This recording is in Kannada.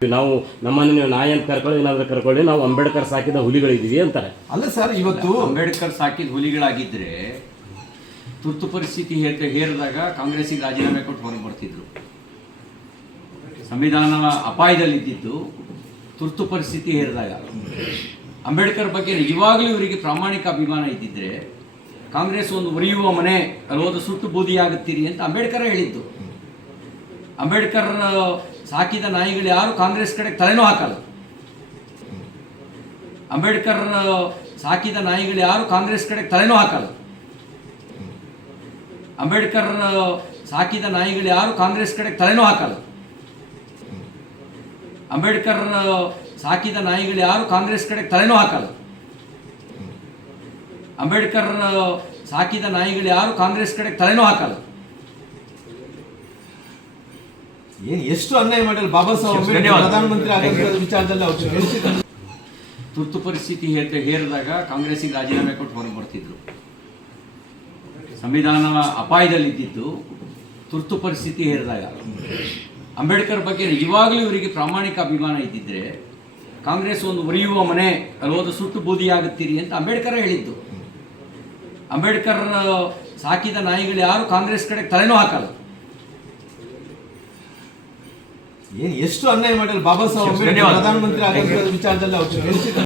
ನಾವು ನಮ್ಮನ್ನು ನೀವು ನಾಯಿ ಅಂತ ಕರ್ಕೊಳ್ಳಿ ಏನಾದರೂ ಕರ್ಕೊಳ್ಳಿ, ನಾವು ಅಂಬೇಡ್ಕರ್ ಸಾಕಿದ ಹುಲಿಗಳಿದ್ದೀವಿ ಅಂತಾರೆ. ಅಲ್ಲ ಸರ್, ಇವತ್ತು ಅಂಬೇಡ್ಕರ್ ಸಾಕಿದ ಹುಲಿಗಳಾಗಿದ್ದರೆ ತುರ್ತು ಪರಿಸ್ಥಿತಿ ಹೇರಿದಾಗ ಕಾಂಗ್ರೆಸ್ಸಿಗೆ ರಾಜೀನಾಮೆ ಕೊಟ್ಟು ಹೊರಗೆ ಬರ್ತಿದ್ರು. ಸಂವಿಧಾನ ಅಪಾಯದಲ್ಲಿದ್ದಿದ್ದು ತುರ್ತು ಪರಿಸ್ಥಿತಿ ಹೇರಿದಾಗ. ಅಂಬೇಡ್ಕರ್ ಬಗ್ಗೆ ನಿಜವಾಗ್ಲೂ ಇವರಿಗೆ ಪ್ರಾಮಾಣಿಕ ಅಭಿಮಾನ ಇದ್ದಿದ್ರೆ ಕಾಂಗ್ರೆಸ್ ಒಂದು ಉರಿಯುವ ಮನೆ ಅಲ್ಲೋದು ಸುಟ್ಟು ಬೂದಿಯಾಗುತ್ತೀರಿ ಅಂತ ಅಂಬೇಡ್ಕರ್ ಹೇಳಿದ್ದು. ಅಂಬೇಡ್ಕರ್ ಸಾಕಿದ ನಾಯಿಗಳು ಯಾರು ಕಾಂಗ್ರೆಸ್ ಕಡೆ ತಲೆನೂ ಹಾಕಲ್ಲ. ಅಂಬೇಡ್ಕರ್ ಸಾಕಿದ ನಾಯಿಗಳು ಯಾರು ಕಾಂಗ್ರೆಸ್ ಕಡೆ ತಲೆನೂ ಹಾಕಲ್ಲ. ಅಂಬೇಡ್ಕರ್ ಸಾಕಿದ ನಾಯಿಗಳು ಯಾರು ಕಾಂಗ್ರೆಸ್ ಕಡೆ ತಲೆನೂ ಹಾಕಲ್ಲ. ಅಂಬೇಡ್ಕರ್ ಸಾಕಿದ ನಾಯಿಗಳು ಯಾರು ಕಾಂಗ್ರೆಸ್ ಕಡೆ ತಲೆನೂ ಹಾಕಲ್ಲ. ಅಂಬೇಡ್ಕರ್ ಸಾಕಿದ ನಾಯಿಗಳು ಯಾರು ಕಾಂಗ್ರೆಸ್ ಕಡೆ ತಲೆನೂ ಹಾಕಲ್ಲ. ಏನು ಎಷ್ಟು ಅನ್ಯಾಯ ಮಾಡಿಲ್ಲ ಬಾಬಾ ಸಾಹೇಬ್ ಅಂಬೇಡ್ಕರ್ ಪ್ರಧಾನಮಂತ್ರಿ ಆಗಿರೋ ವಿಚಾರದಲ್ಲಿ ಅವರು ತಿಳಿಸಿದ್ದಾರೆ. ತುರ್ತು ಪರಿಸ್ಥಿತಿ ಹೇರಿದಾಗ ಕಾಂಗ್ರೆಸ್ಸಿಗೆ ರಾಜೀನಾಮೆ ಕೊಟ್ಟು ಹೊರಗೆ ಬರ್ತಿದ್ರು. ಸಂವಿಧಾನ ಅಪಾಯದಲ್ಲಿದ್ದಿದ್ದು ತುರ್ತು ಪರಿಸ್ಥಿತಿ ಹೇರಿದಾಗ. ಅಂಬೇಡ್ಕರ್ ಬಗ್ಗೆ ನಿಜವಾಗ್ಲೂ ಇವರಿಗೆ ಪ್ರಾಮಾಣಿಕ ಅಭಿಮಾನ ಇದ್ದಿದ್ರೆ ಕಾಂಗ್ರೆಸ್ ಒಂದು ಉರಿಯುವ ಮನೆ ಅಲ್ಲೋದು ಸುಟ್ಟು ಬೂದಿಯಾಗುತ್ತೀರಿ ಅಂತ ಅಂಬೇಡ್ಕರ್ ಹೇಳಿದ್ದು. ಅಂಬೇಡ್ಕರ್ ಸಾಕಿದ ನಾಯಿಗಳು ಯಾರು ಕಾಂಗ್ರೆಸ್ ಕಡೆ ತಲೆನೂ ಹಾಕಲ್ಲ. ಏನು ಎಷ್ಟು ಅನ್ಯಾಯ ಮಾಡಿಲ್ಲ ಬಾಬಾ ಸಾಹೇಬ್ ಅಂಬೇಡ್ಕರ್ ಪ್ರಧಾನಮಂತ್ರಿ ಆಗಿರೋ ವಿಚಾರದಲ್ಲಿ ಅವರು ತಿಳಿಸಿದ್ದಾರೆ.